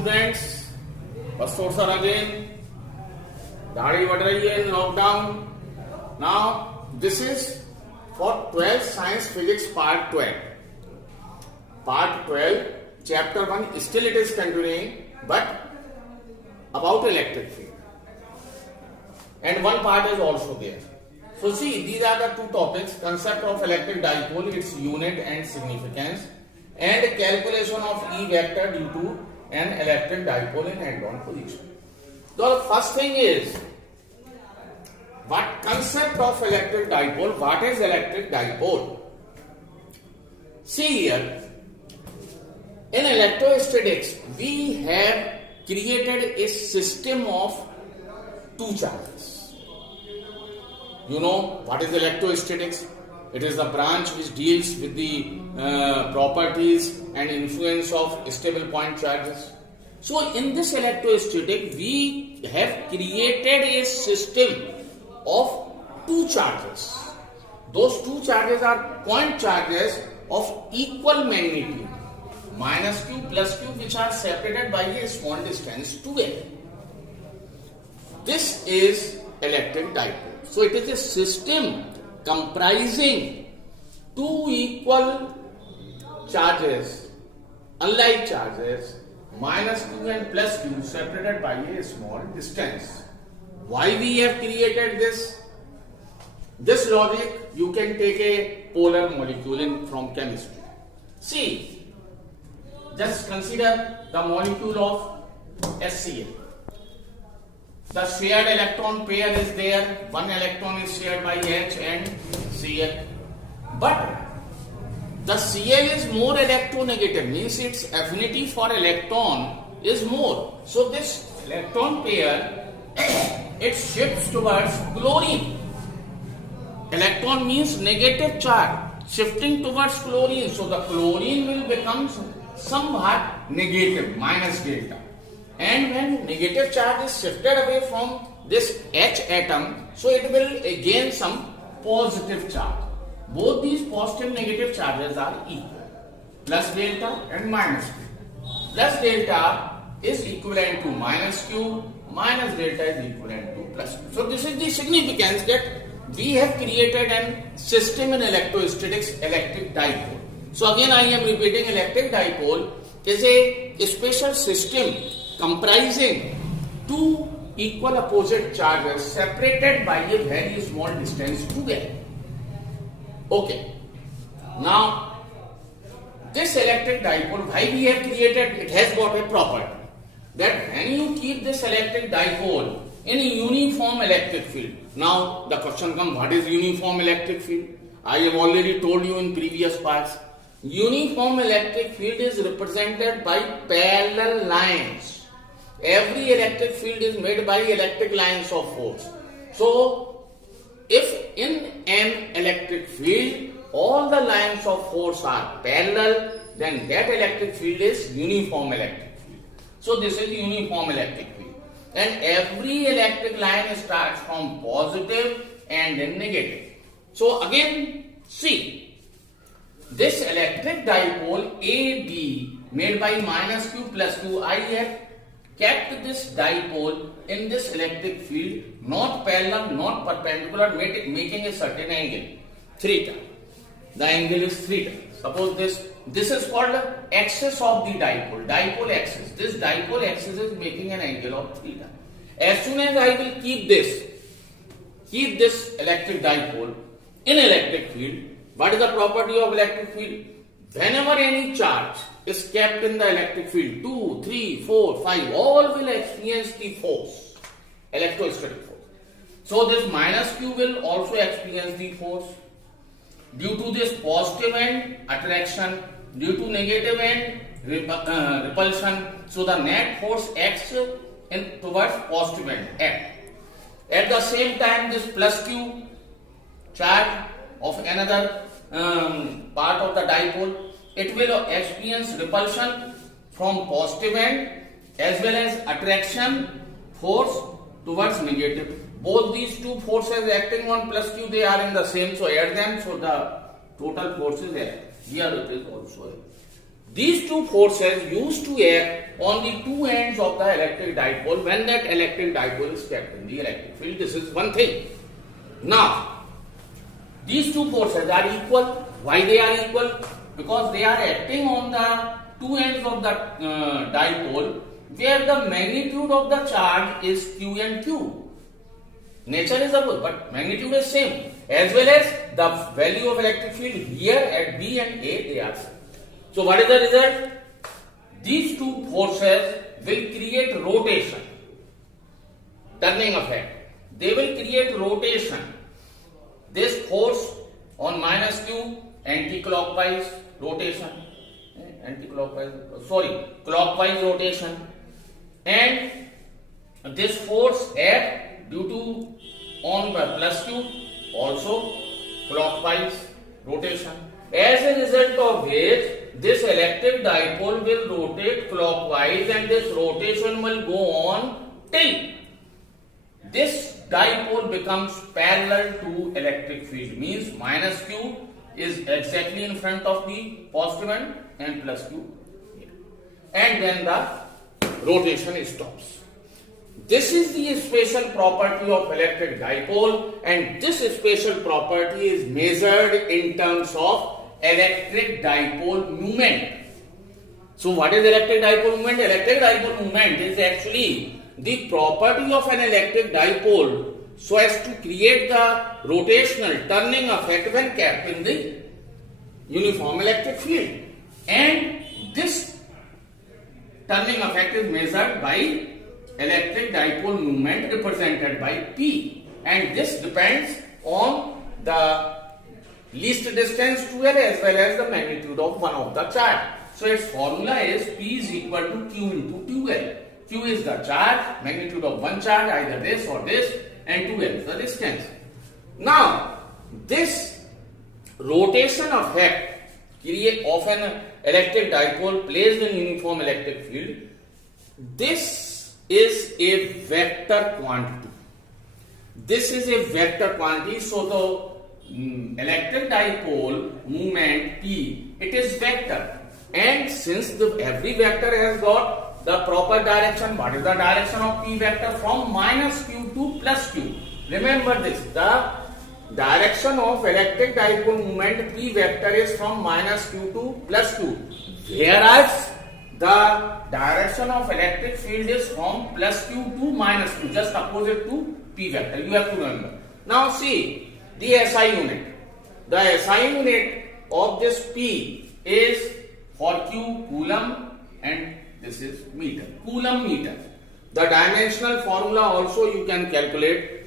Students, बस sir again दाढ़ी बढ़ रही है in lockdown. Now this is for 12th science physics part 12 chapter 1. Still it is continuing, but about electric field, and one part is also there. So see, these are the two topics: concept of electric dipole, its unit and significance, and calculation of E vector due to an electric dipole in end-on position. The first thing is, what concept of electric dipole? What is electric dipole? See here, in electrostatics, we have created a system of two charges. You know what is electrostatics? It is the branch which deals with the properties and influence of stable point charges. So in this electrostatic, we have created a system of two charges. Those two charges are point charges of equal magnitude, minus q plus q, which are separated by a small distance 2a. This is electric dipole. So it is a system comprising two equal charges, unlike charges, minus q and plus q, separated by a small distance. Why we have created this? This logic you can take a polar molecule from chemistry. See, just consider the molecule of HCl. The shared electron pair is there. One electron is shared by H and Cl. But the Cl is more electronegative, means its affinity for electron is more. So this electron pair, it shifts towards chlorine. Electron means negative charge, shifting towards chlorine. So the chlorine will become somewhat negative, minus delta. And when negative charge is shifted away from this H atom, so it will gain some positive charge. Both these positive negative charges are equal. Plus delta and minus q. Plus delta is equivalent to minus q, minus delta is equivalent to plus q. So this is the significance that we have created a system in electrostatics, electric dipole. So again I am repeating, electric dipole is a special system comprising two equal opposite charges separated by a very small distance together. Okay. Now, this electric dipole, why we have created, it has got a property that when you keep this electric dipole in a uniform electric field. Now, the question comes, what is uniform electric field? I have already told you in previous parts. Uniform electric field is represented by parallel lines. Every electric field is made by electric lines of force. So, if in an electric field all the lines of force are parallel, then that electric field is uniform electric field. So, this is uniform electric field. And every electric line starts from positive and then negative. So, again, see, this electric dipole AB made by minus q plus q, I have kept this dipole in this electric field, not parallel, not perpendicular, making a certain angle, theta. The angle is theta. Suppose this is called the axis of the dipole axis. This dipole axis is making an angle of theta. As soon as I will keep this electric dipole in electric field, what is the property of electric field? Whenever any charge is kept in the electric field, 2, 3, 4, 5, all will experience the force, electrostatic force. So this minus q will also experience the force. Due to this positive end, attraction, due to negative end, repulsion. So the net force acts towards positive end, At the same time, this plus q charge of another part of the dipole, it will experience repulsion from positive end as well as attraction force towards negative. Both these two forces acting on plus q, they are in the same, so add them, so the total force is here it is also These two forces used to act on the two ends of the electric dipole when that electric dipole is kept in the electric field. This is one thing. Now, these two forces are equal. Why they are equal? Because they are acting on the two ends of the dipole where the magnitude of the charge is Q and Q. Nature is opposite, but magnitude is same. As well as the value of electric field here at B and A, they are same. So what is the result? These two forces will create rotation, turning effect. They will create rotation. This force on minus Q, anti-clockwise rotation, clockwise rotation, and this force at due to on by plus Q, also clockwise rotation. As a result of which this electric dipole will rotate clockwise and this rotation will go on till this dipole becomes parallel to electric field. Means minus Q is exactly in front of the positive end and plus Q here. And then the rotation stops. This is the special property of electric dipole, and this special property is measured in terms of electric dipole moment. So what is electric dipole moment? Electric dipole moment is actually the property of an electric dipole so as to create the rotational turning effect when kept in the uniform electric field. And this turning effect is measured by electric dipole moment represented by P, and this depends on the least distance to L as well as the magnitude of one of the charge. So its formula is P is equal to Q into 2L. Q is the charge, magnitude of one charge, either this or this, and 2L is the distance. Now, this rotation effect of an electric dipole placed in uniform electric field, this is a vector quantity. This is a vector quantity, so the electric dipole moment P, it is vector, and since every vector has got the proper direction, what is the direction of P vector? From minus Q to plus Q. Remember this, the direction of electric dipole moment P vector is from minus Q to plus Q, whereas the direction of electric field is from plus Q to minus Q, just opposite to P vector. You have to remember. Now see the SI unit. The SI unit of this P is for Q coulomb and this is meter. Coulomb meter. The dimensional formula also you can calculate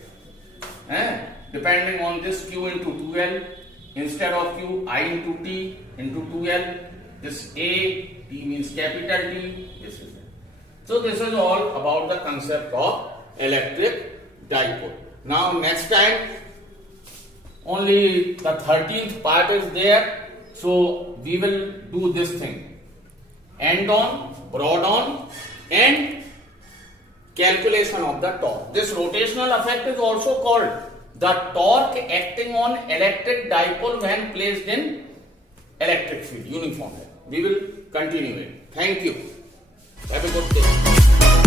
depending on this Q into 2L. Instead of Q, I into T into 2L. This A, T means capital T, this is it. So this is all about the concept of electric dipole. Now next time, only the 13th part is there. So we will do this thing. End on, broad on, and calculation of the torque. This rotational effect is also called the torque acting on electric dipole when placed in electric field uniform. We will continue it. Thank you. Have a good day.